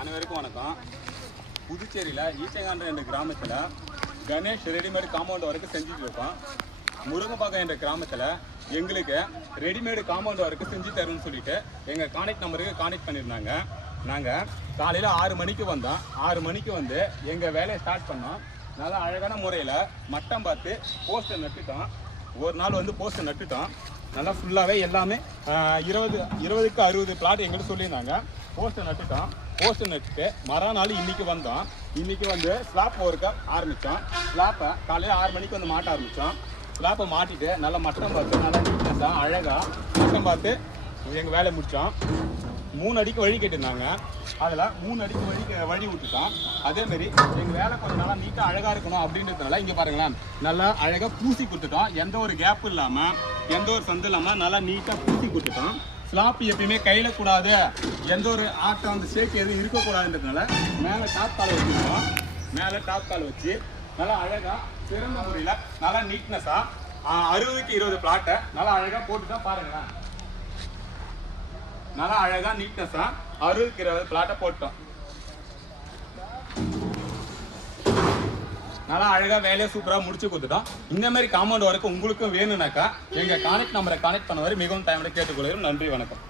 அனைவருக்கும் வணக்கம். புதுச்சேரியில் ஈச்சங்கான்ற என்ற கிராமத்தில் கணேஷ் ரெடிமேடு காம்பவுண்ட் ஒர்க்கு செஞ்சுட்டு இருக்கோம். முருங்கப்பாக்கம் என்ற கிராமத்தில் எங்களுக்கு ரெடிமேடு காம்பவுண்ட் ஒர்க்கு செஞ்சு தரும்னு சொல்லிட்டு எங்கள் கான்டாக்ட் நம்பருக்கு கான்டாக்ட் பண்ணியிருந்தாங்க. நாங்கள் காலையில் 6 மணிக்கு வந்தோம். 6 மணிக்கு வந்து எங்கள் வேலையை ஸ்டார்ட் பண்ணோம். நல்லா அழகான முறையில் மட்டம் பார்த்து போஸ்டர் நட்டுட்டோம். ஒரு நாள் வந்து போஸ்டர் நட்டுட்டோம். நல்லா ஃபுல்லாகவே எல்லாமே 20க்கு 60 பிளாட் எங்கிட்ட சொல்லியிருந்தாங்க. போஸ்டர் நட்டுட்டோம். போஸ்டர் நட்டுட்டு மறுநாள் இன்னைக்கு வந்தோம். இன்னைக்கு வந்து ஸ்லாப் ஒர்க்க ஆரம்பித்தோம். ஸ்லாப்பை காலையில் 6 மணிக்கு வந்து மாட்ட ஆரம்பித்தோம். ஸ்லாப்பை மாட்டிட்டு நல்லா மட்டம் பார்த்து நல்லா நீட்னஸாக அழகாக மட்டம் பார்த்து எங்கள் வேலை முடித்தோம். 3 அடிக்கு வழி கேட்டிருந்தாங்க. அதில் 3 அடிக்கு வழி விட்டுட்டோம். அதேமாரி எங்கள் வேலை கொஞ்சம் நல்லா நீட்டாக அழகாக இருக்கணும் அப்படின்றதுனால இங்கே பாருங்களேன், நல்லா அழகாக பூசி கொடுத்துட்டோம். எந்த ஒரு கேப்பும் இல்லாமல், எந்த ஒரு சந்து இல்லாமல் நல்லா நீட்டாக பூசி கொடுத்துட்டோம். ஸ்லாப் எப்பயுமே கையில் கூடாது, எந்த ஒரு ஆட்டம் அந்த ஷேக் எதுவும் இருக்கக்கூடாதுன்றதுனால மேலே டாப் கால் வச்சுருக்கோம். மேலே டாப் கால் வச்சு நல்லா அழகாக சிறந்த முறையில் நல்லா நீட்னஸாக 60க்கு 20 பிளாட்டை நல்லா அழகாக போட்டு தான் பாருங்களேன். நல்லா அழகாக நீட்னஸாக 60க்கு 20 பிளாட்டை போட்டோம். நல்லா அழகாக வேலையை சூப்பராக முடிச்சு கொடுத்துட்டோம். இந்த மாதிரி காம்பவுண்ட் ஒர்க்கு உங்களுக்கும் வேணும்னாக்கா எங்கள் கான்டாக்ட் நம்பரை கான்டாக்ட் பண்ணுவார் மிகவும் டைமோட கேட்டுக்கொள்கிறோம். நன்றி, வணக்கம்.